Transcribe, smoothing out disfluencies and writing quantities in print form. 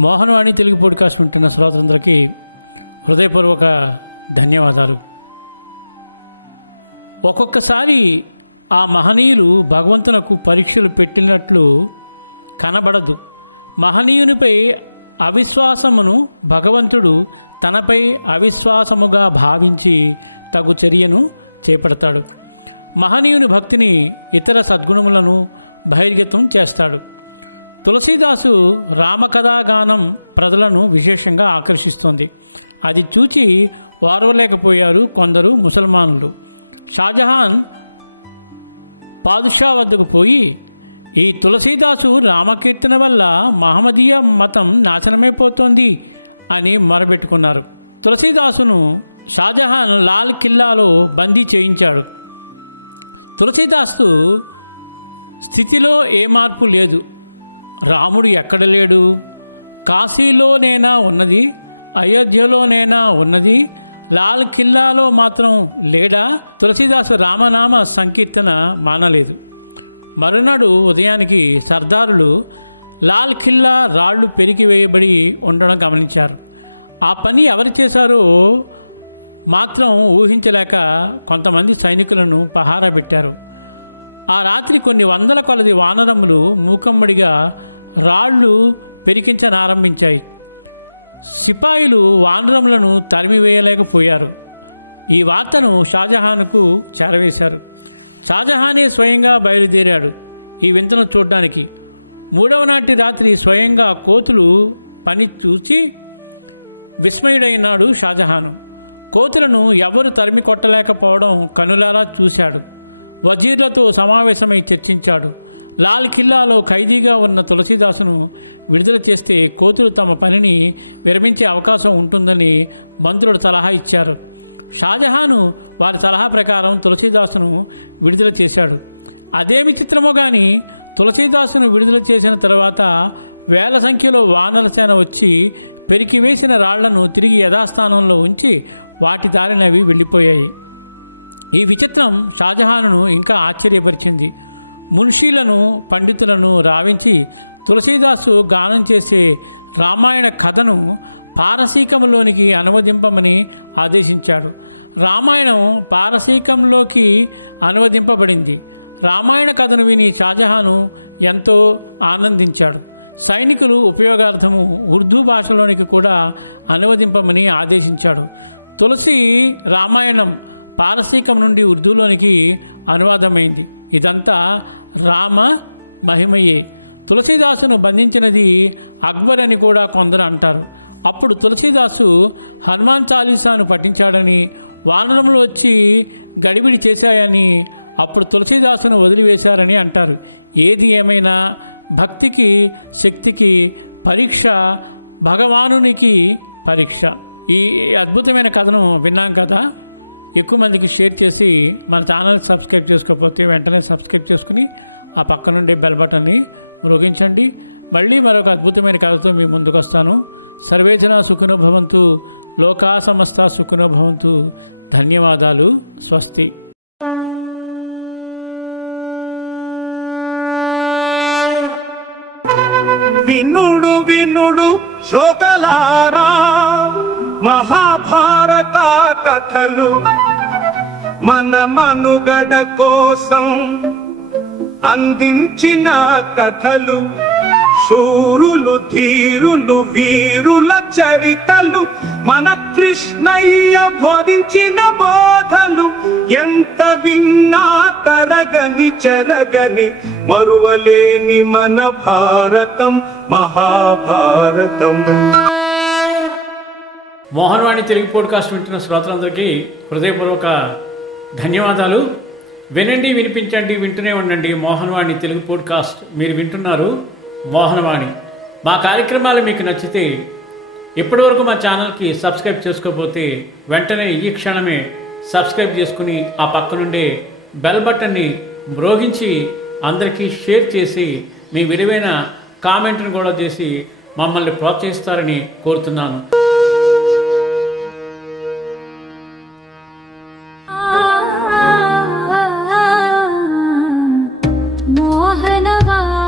Mohanavani Telugu podcast వింటున్న శ్రోతలందరికీ హృదయపూర్వక ధన్యవాదాలు. ఒక్కొక్కసారి ఆ మహనీయులు భగవంతునకు పరీక్షలు పెట్టినట్లు కనబడదు. మహనీయునిపై అవిశ్వాసమును భగవంతుడు తనపై అవిశ్వాసముగా భావించి తగు చర్యను చేపడతాడు. మహనీయుని భక్తిని ఇతర సద్గుణములను బహిర్గతం చేస్తాడు. తులసీదాసు రామకథాగానం ప్రజలను విశేషంగా ఆకర్షిస్తోంది. అది చూచి వారవలేకపోయారు కొందరు ముసల్మానులు. షాజహాన్ పాదుషా వద్దకు పోయి, ఈ తులసీదాసు రామకీర్తన వల్ల మహమ్మదీయ మతం నాశనమైపోతోంది అని మొరబెట్టుకున్నారు. తులసీదాసును షాజహాన్ లాల్ కిల్లాలో బందీ చేయించాడు. తులసీదాసు స్థితిలో ఏ మార్పు లేదు. రాముడు ఎక్కడ లేడు? కాశీలోనేనా ఉన్నది? అయోధ్యలోనేనా ఉన్నది? లాల్ కిల్లాలో మాత్రం లేడా? తులసీదాసు రామనామ సంకీర్తన మానలేదు. మరునాడు ఉదయానికి సర్దారులు లాల్ కిల్లా రాళ్లు పెరికి వేయబడి ఉండడం గమనించారు. ఆ పని ఎవరు చేశారో మాత్రం ఊహించలేక కొంతమంది సైనికులను పహారా పెట్టారు. ఆ రాత్రి కొన్ని వందల కొలది వానరములు మూకమ్మడిగా రాళ్ళు పెరికించనారంభించాయి. సిపాయిలు వానరములను తరిమివేయలేకపోయారు. ఈ వార్తను షాజహాన్కు చేరవేశారు. షాజహానే స్వయంగా బయలుదేరాడు ఈ వింతను చూడ్డానికి. మూడవ నాటి రాత్రి స్వయంగా కోతులు పని చూసి విస్మయుడైనాడు షాజహాను. కోతులను ఎవరు తరిమి కొట్టలేకపోవడం కనులారా చూశాడు. వజీర్లతో సమావేశమై చర్చించాడు. లాల్ కిల్లాలో ఖైదీగా ఉన్న తులసీదాసును విడుదల చేస్తే కోతులు తమ పనిని విరమించే అవకాశం ఉంటుందని మంత్రులు సలహా ఇచ్చారు. షాజహాను వారి సలహా ప్రకారం తులసీదాసును విడుదల చేశాడు. అదేమి చిత్రమో కానీ తులసీదాసును విడుదల చేసిన తర్వాత వేల సంఖ్యలో వానరసేన వచ్చి పెరికివేసిన రాళ్లను తిరిగి యథాస్థానంలో ఉంచి వాటి దారినవి వెళ్ళిపోయాయి. ఈ విచిత్రం షాజహానును ఇంకా ఆశ్చర్యపరిచింది. మున్షీలను పండితులను రావించి తులసీదాసు గానం చేసే రామాయణ కథను పారసీకంలోనికి అనువదింపమని ఆదేశించాడు. రామాయణం పారసీకంలోకి అనువదింపబడింది. రామాయణ కథను విని షాజహాను ఎంతో ఆనందించాడు. సైనికులు ఉపయోగార్థము ఉర్దూ భాషలోనికి కూడా అనువదింపమని ఆదేశించాడు. తులసి రామాయణం పారసీకం నుండి ఉర్దూలోనికి అనువాదమైంది. ఇదంతా రామ మహిమయే. తులసీదాసును బంధించినది అక్బర్ అని కూడా కొందరు అంటారు. అప్పుడు తులసీదాసు హనుమాన్ చాలీసాను పఠించాడని, వానరములు వచ్చి గడిబిడి చేశాయని, అప్పుడు తులసీదాసును వదిలివేశారని అంటారు. ఏది ఏమైనా భక్తికి శక్తికి పరీక్ష భగవానునికి పరీక్ష. ఈ అద్భుతమైన కథను విన్నాం కదా. ఎక్కువ మందికి షేర్ చేసి మన ఛానల్ సబ్స్క్రైబ్ చేసుకోకపోతే వెంటనే సబ్స్క్రైబ్ చేసుకుని ఆ పక్క నుండి బెల్ బటన్ని మ్రోగించండి. మళ్ళీ మరొక అద్భుతమైన కథతో మీ ముందుకు వస్తాను. సర్వేజన సుఖినో భవంతు, లోకా సమస్త సుఖినో భవంతు. ధన్యవాదాలు. స్వస్తి. వినుడు వినుడు శ్రోతలారా, మహాభారత కథలు మన మనుగడ కోసం అందించిన కథలు. శూరులు ధీరులు వీరుల చరితలు, మన కృష్ణయ్య బోధించిన బోధలు. ఎంత విన్నా తరగని చెరగని మరువలేని మన భారతం మహాభారతం. మోహనవాణి తెలుగు పాడ్కాస్ట్ వింటున్న శ్రోతలందరికీ హృదయపూర్వక ధన్యవాదాలు. వినండి, వినిపించండి, వింటూనే ఉండండి మోహనవాణి తెలుగు పాడ్కాస్ట్. మీరు వింటున్నారు మోహనవాణి. మా కార్యక్రమాలు మీకు నచ్చితే ఇప్పటివరకు మా ఛానల్కి సబ్స్క్రైబ్ చేసుకోకపోతే వెంటనే ఈ క్షణమే సబ్స్క్రైబ్ చేసుకుని ఆ పక్క నుండే బెల్ బటన్ని మ్రోగించి అందరికీ షేర్ చేసి మీ విలువైన కామెంట్ను కూడా చేసి మమ్మల్ని ప్రోత్సహిస్తారని కోరుతున్నాను. మోహనవాణి